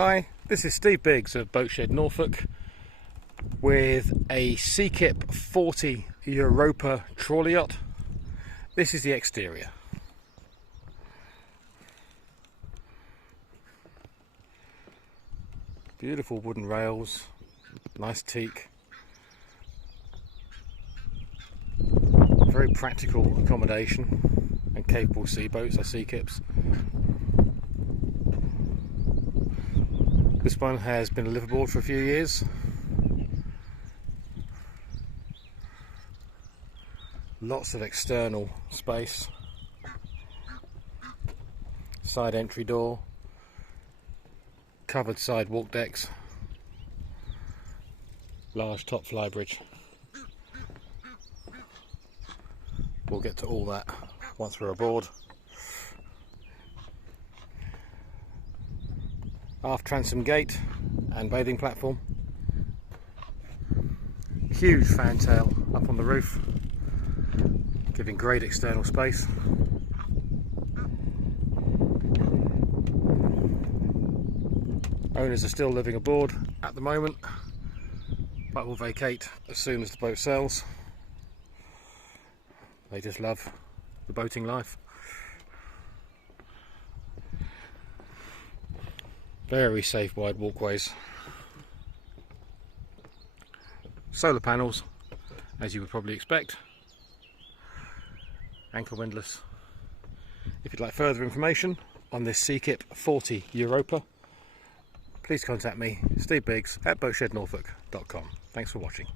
Hi, this is Steve Biggs of Boatshed Norfolk with a C-Kip 40 Europa trawler yacht. This is the exterior. Beautiful wooden rails, nice teak, very practical accommodation and capable sea boats are C-Kips. This one has been a liveaboard for a few years. Lots of external space. Side entry door. Covered side walk decks. Large top flybridge. We'll get to all that once we're aboard. Aft transom gate and bathing platform. Huge fantail up on the roof, giving great external space. Owners are still living aboard at the moment, but will vacate as soon as the boat sells. They just love the boating life. Very safe wide walkways. Solar panels, as you would probably expect. Anchor windlass. If you'd like further information on this C-Kip 40 Europa, please contact me, Steve Biggs at boatshednorfolk.com. Thanks for watching.